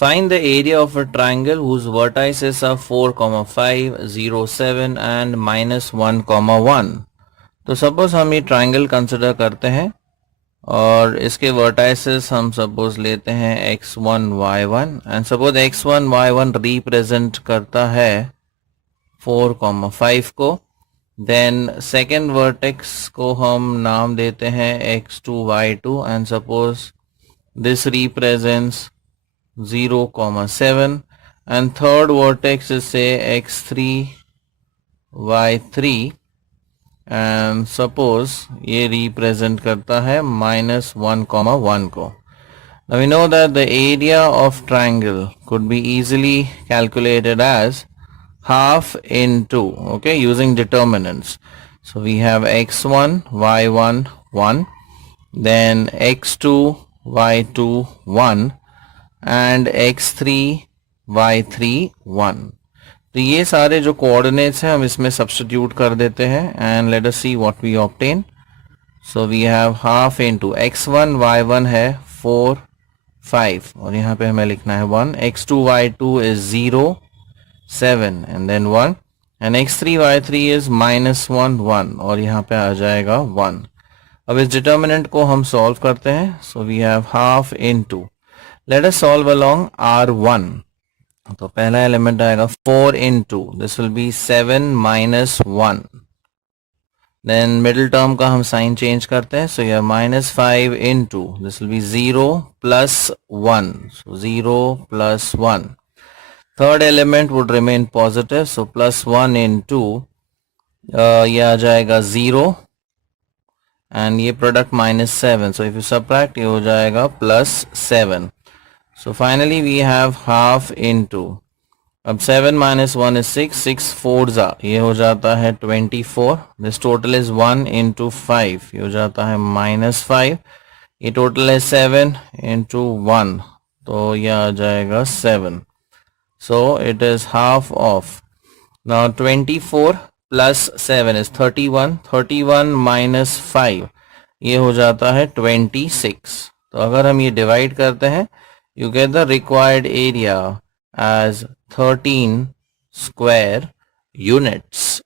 Find the area of a triangle whose vertices are 4, 5, 0, 7 and -1, 1. तो suppose हम ये triangle consider करते हैं और इसके वर्टाइसेस हम सपोज लेते हैं x1 y1 and suppose x1 y1 represent करता है 4, 5 को. देन सेकेंड वर्टेक्स को हम नाम देते हैं x2 y2 and suppose this represents 0, 7 and third vertex is say x3 y3 and suppose ये represent करता है -1, 1 को. Now we know that the area of triangle could be easily calculated as half into, okay, using determinants. So we have x1 y1 1, then x2 y2 1 and x3 y3 1. तो ये सारे जो coordinates हैं हम इसमें सब्स्टिट्यूट कर देते हैं and let us see what we obtain. So we have half into x1 y1 है 4, 5 और यहाँ पे हमें लिखना है 1. x2 y2 is 0, 7 and then 1 and x3 y3 is -1, 1 और यहाँ पे आ जाएगा 1. अब इस डिटर्मिनेंट को हम सॉल्व करते हैं. So we have half into, let us solve along R1. तो पहला एलिमेंट आएगा 4 into, this will be 7 minus 1. Then middle term का हम साइन चेंज करते हैं. So यह -5 into, this will be 0 plus 1. So 0 plus 1. Third element would remain positive. So plus 1 into, यह आ जाएगा 0 and ये product -7. So if you subtract ये हो जाएगा +7. So finally we have half into, अब 7 minus 1 is 6, 6 4s ये हो जाता है 24. This total is 1 into 5, ये हो जाता है -5. ये टोटल है 7 into 1, तो यह आ जाएगा 7. So it is half of, now 24 plus 7 is 31, 31 minus 5 ये हो जाता है 26. तो अगर हम ये डिवाइड करते हैं you get the required area as 13 square units.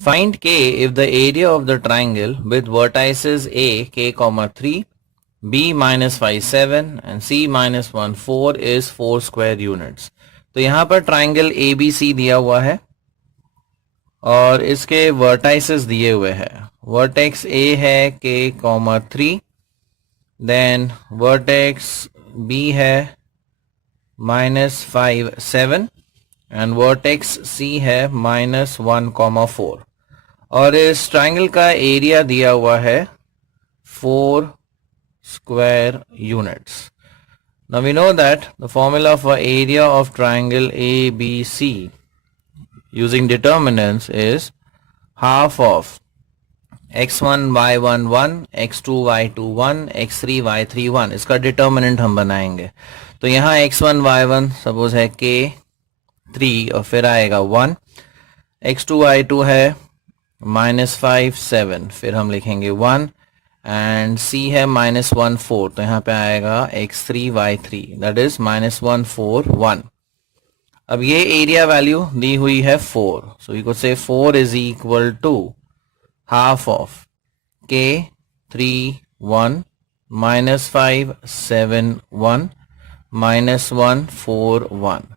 Find K if the area of the triangle with vertices A, K, 3, B -5, 7 and C -1, 4 is 4 square units. तो यहाँ पर ट्राइंगल ABC दिया हुआ है और इसके वर्टाइसेस दिए हुए हैं. वर्टेक्स A है K, 3, देन वर्टेक्स B है -5, 7 एंड वर्टेक्स C है -1, 4 और इस ट्राइंगल का एरिया दिया हुआ है 4 square units. Now we know that the formula for area of triangle ABC using determinants is half of x1 y1 1, x2 y2 1, x3 y3 1. इसका determinant हम बनाएंगे. तो यहाँ x1 y1 सपोज है k3 और फिर आएगा 1, x2 y2 है -5, 7 फिर हम लिखेंगे 1 एंड c है -1, 4 तो यहाँ पे आएगा x3 y3 दैट इज -1, 4, 1. अब ये एरिया वैल्यू दी हुई है 4. So you could say 4 is equal to half of k 3 1 -5 7 1 -1 4 1.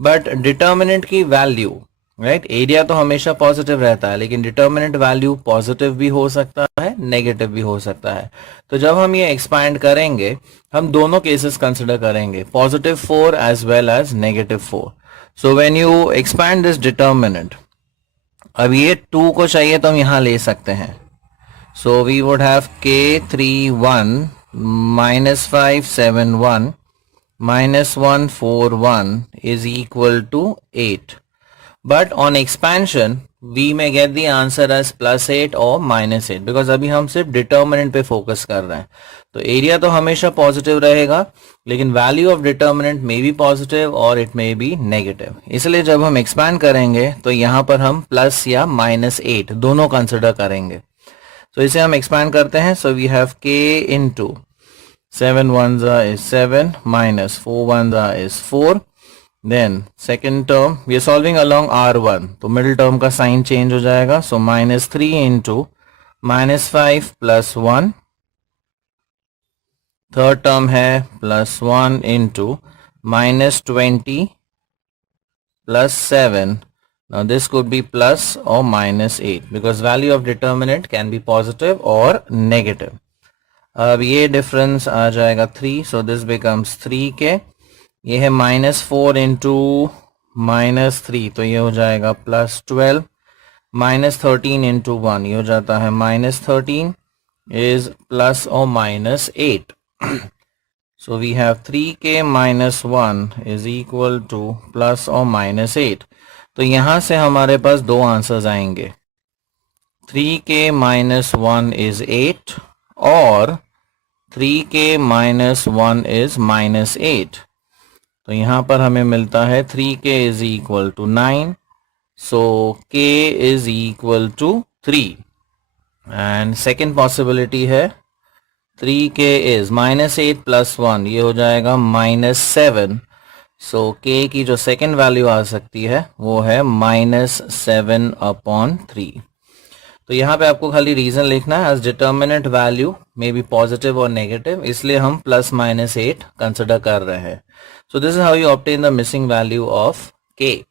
But determinant की वैल्यू, राइट, एरिया तो हमेशा पॉजिटिव रहता है लेकिन डिटर्मिनेंट वैल्यू पॉजिटिव भी हो सकता है, नेगेटिव भी हो सकता है. तो जब हम ये एक्सपैंड करेंगे हम दोनों केसेस कंसिडर करेंगे, +4 as well as -4. So when you expand this determinant, अब ये 2 को चाहिए तो हम यहां ले सकते हैं. So we would have k31 -5 7 1 -1 4 1 is equal to 8. But on expansion we may get the answer as +8 or -8 because अभी हम सिर्फ डिटर्मिनेंट पे फोकस कर रहे हैं. तो एरिया तो हमेशा पॉजिटिव रहेगा लेकिन value of determinant may be positive और इट मे बी नेगेटिव. इसलिए जब हम एक्सपैंड करेंगे तो यहाँ पर हम प्लस या -8 दोनों कंसिडर करेंगे. तो इसे हम एक्सपैंड करते हैं. So we have k into 7 ones is 7 minus 4 ones is 4. Then second term we are solving along R1, तो middle term का sign change हो जाएगा. So minus 3 into minus 5 plus 1. Third term है plus 1 into minus 20 plus 7. Now this could be plus or minus 8 because value of determinant can be positive or negative. अब ये difference आ जाएगा 3, so this becomes 3k. ये है minus 4 into minus 3, तो ये हो जाएगा plus 12. Minus 13 into 1, ये हो जाता है minus 13 is plus or minus 8. So we have 3k minus 1 is equal to plus or minus 8. तो यहां से हमारे पास दो आंसर्स आएंगे. 3k minus 1 is 8 और 3k minus 1 is minus 8. तो यहां पर हमें मिलता है 3k is equal to 9. So k is equal to 3. And second possibility है 3k is minus 8 plus 1, ये हो जाएगा minus 7. So k की जो second value आ सकती है वो है minus 7 upon 3. तो यहाँ पे आपको खाली रीजन लिखना है. as determinant value may be positive or negative, इसलिए हम plus minus 8 कंसिडर कर रहे हैं. So this is how you obtain the missing value of k.